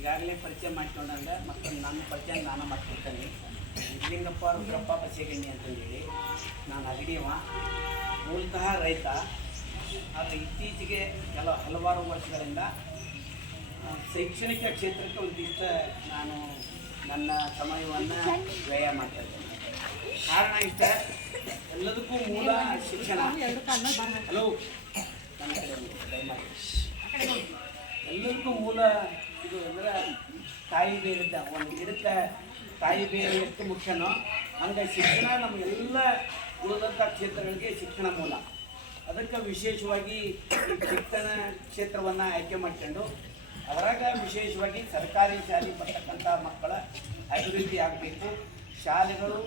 ಈಗಾಗಲೇ ಪರಿಚಯ ಮಾಡಿಕೊಂಡಂಗೆ ಮತ್ತು ನನ್ನ ಪರಿಚಯ ನಾನು ಮಾಡ್ಕೊಳ್ತೇನೆ. ಲಿಂಗಪ್ಪ ರುದ್ರಪ್ಪ ಬಸೇಗಣ್ಣಿ ಅಂತಂದೇಳಿ ನಾನು ಅಗಡಿಯವ, ಮೂಲತಃ ರೈತ. ಆದರೆ ಇತ್ತೀಚೆಗೆ ಹಲವಾರು ವರ್ಷಗಳಿಂದ ಶೈಕ್ಷಣಿಕ ಕ್ಷೇತ್ರಕ್ಕೆ ಒಂದಿಷ್ಟು ನಾನು ನನ್ನ ಸಮಯವನ್ನು ವ್ಯಯ ಮಾಡ್ತಾ ಇದ್ದೇನೆ. ಕಾರಣ ಇಷ್ಟ, ಎಲ್ಲದಕ್ಕೂ ಮೂಲ ಶಿಕ್ಷಣ. ಹಲೋ, ನನ್ನ ಕಡೆ ದಯಮಾಡಿ. ಎಲ್ಲದಕ್ಕೂ ಮೂಲ ಇದು ಅಂದರೆ ತಾಯಿ ಬೇರಿದ್ದ ಒಂದು ಗಿಡಕ್ಕೆ ತಾಯಿ ಬೇರೆ ಎಷ್ಟು ಮುಖ್ಯನೋ ಹಂಗೆ ಶಿಕ್ಷಣ ನಮಗೆಲ್ಲ ಉಳಿದಂಥ ಕ್ಷೇತ್ರಗಳಿಗೆ ಶಿಕ್ಷಣ ಮೂಲ. ಅದಕ್ಕೆ ವಿಶೇಷವಾಗಿ ಈ ಶಿಕ್ಷಣ ಕ್ಷೇತ್ರವನ್ನು ಆಯ್ಕೆ ಮಾಡ್ಕೊಂಡು ಅದರಾಗ ವಿಶೇಷವಾಗಿ ಸರ್ಕಾರಿ ಶಾಲೆ ಬರ್ತಕ್ಕಂಥ ಮಕ್ಕಳ ಅಭಿವೃದ್ಧಿ ಆಗಬೇಕು, ಶಾಲೆಗಳು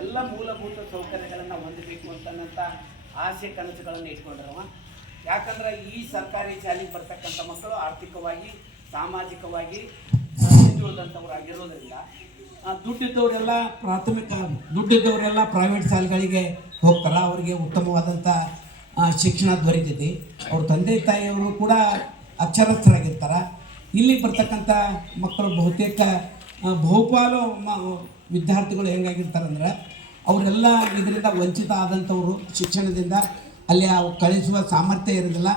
ಎಲ್ಲ ಮೂಲಭೂತ ಸೌಕರ್ಯಗಳನ್ನು ಹೊಂದಬೇಕು ಅಂತನ್ನಂಥ ಆಸೆ ಕನಸುಗಳನ್ನು ಇಟ್ಕೊಂಡಿರುವ. ಯಾಕಂದ್ರೆ ಈ ಸರ್ಕಾರಿ ಶಾಲೆಗೆ ಬರ್ತಕ್ಕಂಥ ಮಕ್ಕಳು ಆರ್ಥಿಕವಾಗಿ ಸಾಮಾಜಿಕವಾಗಿ ಹಿಂದುಳಿದಂಥವರಾಗಿರೋದ್ರಿಂದ ದುಡ್ಡಿದ್ದವರೆಲ್ಲ ಪ್ರೈವೇಟ್ ಶಾಲೆಗಳಿಗೆ ಹೋಗ್ತಾರೆ. ಅವರಿಗೆ ಉತ್ತಮವಾದಂಥ ಶಿಕ್ಷಣ ದೊರೀತೈತಿ. ಅವ್ರ ತಂದೆ ತಾಯಿಯವರು ಕೂಡ ಅಕ್ಷರಸ್ಥರಾಗಿರ್ತಾರೆ. ಇಲ್ಲಿ ಬರ್ತಕ್ಕಂಥ ಮಕ್ಕಳು ಬಹುತೇಕ ಬಹುಪಾಲು ವಿದ್ಯಾರ್ಥಿಗಳು ಹೆಂಗಾಗಿರ್ತಾರಂದ್ರೆ ಅವರೆಲ್ಲ ಇದರಿಂದ ವಂಚಿತ ಆದಂಥವರು, ಶಿಕ್ಷಣದಿಂದ ಅಲ್ಲಿ ಕಳಿಸುವ ಸಾಮರ್ಥ್ಯ ಇರೋದಿಲ್ಲ.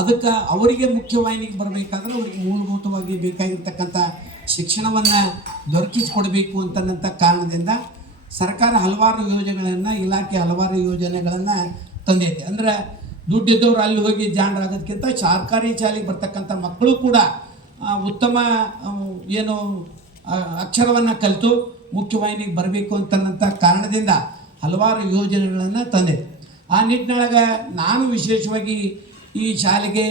ಅದಕ್ಕೆ ಅವರಿಗೆ ಮುಖ್ಯವಾಹಿನಿಗೆ ಬರಬೇಕಾದ್ರೆ ಅವರಿಗೆ ಮೂಲಭೂತವಾಗಿ ಬೇಕಾಗಿರ್ತಕ್ಕಂಥ ಶಿಕ್ಷಣವನ್ನು ದೊರಕಿಸಿಕೊಡಬೇಕು ಅಂತನ್ನಂಥ ಕಾರಣದಿಂದ ಸರ್ಕಾರ ಹಲವಾರು ಯೋಜನೆಗಳನ್ನು, ಇಲಾಖೆ ಹಲವಾರು ಯೋಜನೆಗಳನ್ನು ತಂದೈತೆ. ಅಂದರೆ ದುಡ್ಡಿದ್ದವರು ಅಲ್ಲಿ ಹೋಗಿ ಜಾಣರಾಗೋದಕ್ಕಿಂತ ಸರ್ಕಾರಿ ಶಾಲೆಗೆ ಬರ್ತಕ್ಕಂಥ ಮಕ್ಕಳು ಕೂಡ ಉತ್ತಮ ಏನು ಅಕ್ಷರವನ್ನು ಕಲಿತು ಮುಖ್ಯವಾಹಿನಿಗೆ ಬರಬೇಕು ಅಂತನ್ನಂಥ ಕಾರಣದಿಂದ ಹಲವಾರು ಯೋಜನೆಗಳನ್ನು ತಂದೈತೆ. ಆ ನಿಟ್ಟಿನೊಳಗೆ ನಾನು ವಿಶೇಷವಾಗಿ ಈ ಶಾಲೆಗೆ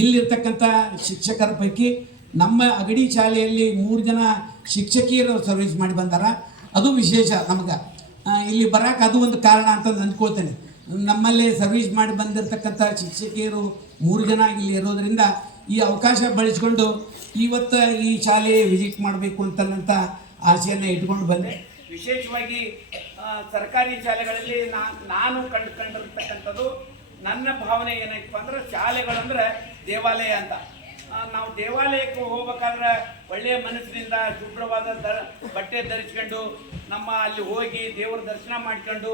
ಇಲ್ಲಿರ್ತಕ್ಕಂಥ ಶಿಕ್ಷಕರ ಪೈಕಿ ನಮ್ಮ ಅಗಡಿ ಶಾಲೆಯಲ್ಲಿ 3 ಜನ ಶಿಕ್ಷಕಿಯರು ಸರ್ವಿಸ್ ಮಾಡಿ ಬಂದಾರ. ಅದು ವಿಶೇಷ ನಮ್ಗೆ ಇಲ್ಲಿ ಬರೋಕೆ ಅದು ಒಂದು ಕಾರಣ ಅಂತ ಅಂದ್ಕೊಳ್ತೇನೆ. ನಮ್ಮಲ್ಲಿ ಸರ್ವಿಸ್ ಮಾಡಿ ಬಂದಿರತಕ್ಕಂಥ ಶಿಕ್ಷಕಿಯರು 3 ಜನ ಇಲ್ಲಿ ಇರೋದರಿಂದ ಈ ಅವಕಾಶ ಬಳಸ್ಕೊಂಡು ಇವತ್ತು ಈ ಶಾಲೆ ವಿಸಿಟ್ ಮಾಡಬೇಕು ಅಂತನ್ನಂಥ ಆಸೆಯನ್ನು ಇಟ್ಕೊಂಡು ಬಂದೆ. ವಿಶೇಷವಾಗಿ ಸರ್ಕಾರಿ ಶಾಲೆಗಳಲ್ಲಿ ನಾನು ಕಂಡಿರ್ತಕ್ಕಂಥದ್ದು ನನ್ನ ಭಾವನೆ ಏನೈತಪ್ಪ ಅಂದ್ರೆ ಶಾಲೆಗಳಂದ್ರೆ ದೇವಾಲಯ ಅಂತ. ನಾವು ದೇವಾಲಯಕ್ಕೆ ಹೋಗ್ಬೇಕಾದ್ರೆ ಒಳ್ಳೆಯ ಮನಸ್ಸಿನಿಂದ ಶುಭ್ರವಾದ ಬಟ್ಟೆ ಧರಿಸ್ಕೊಂಡು ನಮ್ಮ ಅಲ್ಲಿ ಹೋಗಿ ದೇವರ ದರ್ಶನ ಮಾಡ್ಕೊಂಡು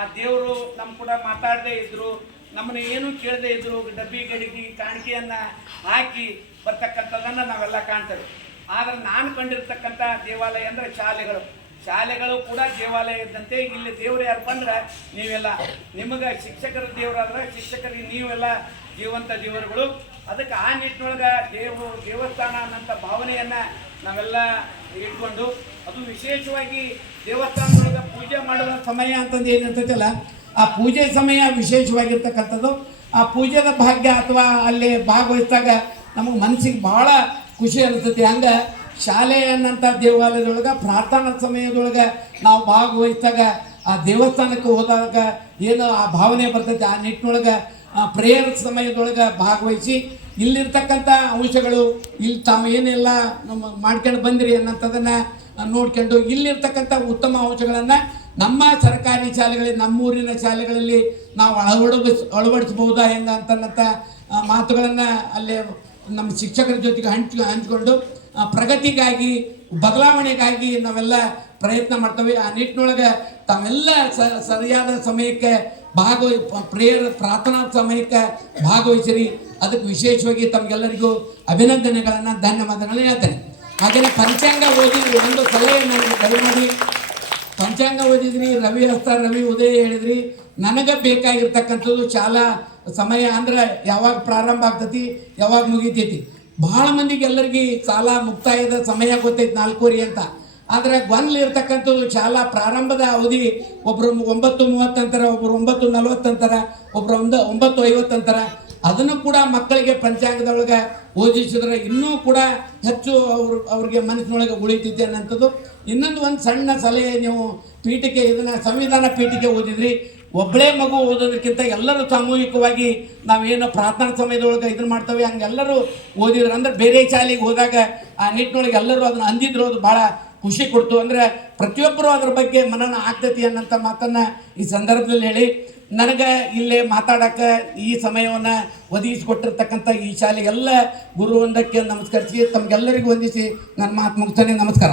ಆ ದೇವರು ನಮ್ಮ ಕೂಡ ಮಾತಾಡದೇ ಇದ್ದರು, ನಮ್ಮನ್ನ ಏನೂ ಕೇಳದೇ ಇದ್ದರು, ಡಬ್ಬಿ ಗಡಿಗೆ ಕಾಣಿಕೆಯನ್ನು ಹಾಕಿ ಬರ್ತಕ್ಕಂಥದ್ದನ್ನು ನಾವೆಲ್ಲ ಕಾಣ್ತೇವೆ. ಆದರೆ ನಾನು ಕಂಡಿರ್ತಕ್ಕಂಥ ದೇವಾಲಯ ಅಂದರೆ ಶಾಲೆಗಳು ಕೂಡ ದೇವಾಲಯ ಇದ್ದಂತೆ. ಇಲ್ಲಿ ದೇವರು ಯಾರಪ್ಪ ಅಂದ್ರೆ ನೀವೆಲ್ಲ, ನಿಮಗೆ ಶಿಕ್ಷಕರ ದೇವರಾದ್ರೆ ಶಿಕ್ಷಕರಿಗೆ ನೀವೆಲ್ಲ ಜೀವಂತ ದೇವರುಗಳು. ಅದಕ್ಕೆ ಆ ನಿಟ್ಟಿನೊಳಗೆ ದೇವಸ್ಥಾನ ಅನ್ನೋಂಥ ಭಾವನೆಯನ್ನು ನಾವೆಲ್ಲ ಇಟ್ಕೊಂಡು, ಅದು ವಿಶೇಷವಾಗಿ ದೇವಸ್ಥಾನದೊಳಗೆ ಪೂಜೆ ಮಾಡುವ ಸಮಯ ಅಂತಂದು ಏನಂತೈತಲ್ಲ, ಆ ಪೂಜೆ ಸಮಯ ವಿಶೇಷವಾಗಿರ್ತಕ್ಕಂಥದ್ದು. ಆ ಪೂಜೆದ ಭಾಗ್ಯ ಅಥವಾ ಅಲ್ಲಿ ಭಾಗವಹಿಸಿದಾಗ ನಮಗೆ ಮನಸ್ಸಿಗೆ ಭಾಳ ಖುಷಿ ಅನಿಸ್ತೈತಿ. ಹಂಗೆ ಶಾಲೆ ಅನ್ನಂಥ ದೇವಾಲಯದೊಳಗೆ ಪ್ರಾರ್ಥನಾ ಸಮಯದೊಳಗೆ ನಾವು ಭಾಗವಹಿಸಿದಾಗ ಆ ದೇವಸ್ಥಾನಕ್ಕೆ ಹೋದಾಗ ಏನು ಆ ಭಾವನೆ ಬರ್ತೈತೆ, ಆ ನಿಟ್ಟಿನೊಳಗೆ ಪ್ರೇಯರ್ ಸಮಯದೊಳಗೆ ಭಾಗವಹಿಸಿ ಇಲ್ಲಿರ್ತಕ್ಕಂಥ ಅಂಶಗಳು ಇಲ್ಲಿ ತಾವು ಏನೆಲ್ಲ ನಮ್ಮ ಮಾಡ್ಕೊಂಡು ಬಂದಿರಿ ಅನ್ನೋಂಥದ್ದನ್ನು ನೋಡ್ಕೊಂಡು ಇಲ್ಲಿರ್ತಕ್ಕಂಥ ಉತ್ತಮ ಅಂಶಗಳನ್ನು ನಮ್ಮ ಸರ್ಕಾರಿ ಶಾಲೆಗಳಲ್ಲಿ, ನಮ್ಮೂರಿನ ಶಾಲೆಗಳಲ್ಲಿ ನಾವು ಅಳವಡಿಸ್ಬೋದಾ ಹೆಂಗೆ ಅಂತನ್ನಂಥ ಮಾತುಗಳನ್ನು ಅಲ್ಲೇ ನಮ್ಮ ಶಿಕ್ಷಕರ ಜೊತೆಗೆ ಹಂಚ್ಕೊಂಡು ಪ್ರಗತಿಗಾಗಿ, ಬದಲಾವಣೆಗಾಗಿ ನಾವೆಲ್ಲ ಪ್ರಯತ್ನ ಮಾಡ್ತೇವೆ. ಆ ನಿಟ್ಟಿನೊಳಗೆ ತಾವೆಲ್ಲ ಸರಿಯಾದ ಸಮಯಕ್ಕೆ ಪ್ರಾರ್ಥನಾ ಸಮಯಕ್ಕೆ ಭಾಗವಹಿಸಿರಿ. ಅದಕ್ಕೆ ವಿಶೇಷವಾಗಿ ತಮಗೆಲ್ಲರಿಗೂ ಅಭಿನಂದನೆಗಳನ್ನು, ಧನ್ಯವಾದಗಳನ್ನು ಹೇಳ್ತೇನೆ. ಹಾಗೆಯೇ ಪಂಚಾಂಗ ಓದಿದ್ರಿ, ಒಂದು ಸಲಹೆ ನನಗೆ ದಯಮಾಡಿ. ಪಂಚಾಂಗ ಓದಿದ್ರಿ, ರವಿ ಉದಯ ಹೇಳಿದ್ರಿ. ನನಗೆ ಬೇಕಾಗಿರ್ತಕ್ಕಂಥದ್ದು ಶಾಲಾ ಸಮಯ ಅಂದ್ರೆ ಯಾವಾಗ ಪ್ರಾರಂಭ ಆಗ್ತೈತಿ, ಯಾವಾಗ ಮುಗಿತೈತಿ. ಭಾಳ ಮಂದಿಗೆ ಎಲ್ಲರಿಗೆ ಶಾಲಾ ಮುಕ್ತಾಯದ ಸಮಯ ಗೊತ್ತೈತಿ 4:30 ಅಂತ. ಆದರೆ ಇರ್ತಕ್ಕಂಥದ್ದು ಶಾಲಾ ಪ್ರಾರಂಭದ ಅವಧಿ ಒಬ್ಬರು 9:30 ಅಂತಾರೆ, ಒಬ್ಬರು 9:40 ಅಂತಾರೆ, ಒಬ್ಬರು 9:50 ಅಂತಾರೆ. ಅದನ್ನು ಕೂಡ ಮಕ್ಕಳಿಗೆ ಪಂಚಾಂಗದೊಳಗೆ ಓದಿಸಿದ್ರೆ ಇನ್ನೂ ಕೂಡ ಹೆಚ್ಚು ಅವ್ರಿಗೆ ಮನಸ್ಸಿನೊಳಗೆ ಉಳಿತೈತೆ ಅನ್ನೋಂಥದ್ದು. ಇನ್ನೊಂದು ಒಂದು ಸಣ್ಣ ಸಲಹೆ, ನೀವು ಪೀಠಿಕೆ ಇದನ್ನು ಸಂವಿಧಾನ ಪೀಠಿಕೆ ಓದಿದ್ರಿ. ಒಬ್ಬಳೇ ಮಗು ಓದೋದಕ್ಕಿಂತ ಎಲ್ಲರೂ ಸಾಮೂಹಿಕವಾಗಿ ನಾವೇನು ಪ್ರಾರ್ಥನಾ ಸಮಯದೊಳಗೆ ಇದನ್ನು ಮಾಡ್ತೇವೆ, ಹಂಗೆಲ್ಲರೂ ಓದಿದ್ರು ಅಂದ್ರೆ ಬೇರೆ ಶಾಲೆಗೆ ಹೋದಾಗ ಆ ನಿಟ್ಟಿನೊಳಗೆ ಎಲ್ಲರೂ ಅದನ್ನು ಅಂದಿದ್ರು. ಅದು ಭಾಳ ಖುಷಿ ಕೊಡ್ತು. ಅಂದರೆ ಪ್ರತಿಯೊಬ್ಬರು ಅದ್ರ ಬಗ್ಗೆ ಮನನ ಆಗ್ತೈತಿ ಅನ್ನೋಂಥ ಮಾತನ್ನು ಈ ಸಂದರ್ಭದಲ್ಲಿ ಹೇಳಿ, ನನಗೆ ಇಲ್ಲೇ ಮಾತಾಡೋಕ್ಕೆ ಈ ಸಮಯವನ್ನು ಒದಗಿಸಿಕೊಟ್ಟಿರ್ತಕ್ಕಂಥ ಈ ಶಾಲೆ ಎಲ್ಲ ಗುರುವೃಂದಕ್ಕೆ ನಮಸ್ಕರಿಸಿ ತಮಗೆಲ್ಲರಿಗೂ ವಂದಿಸಿ ನನ್ನ ಮಾತು ಮುಗಿಸ್ತೇನೆ. ನಮಸ್ಕಾರ.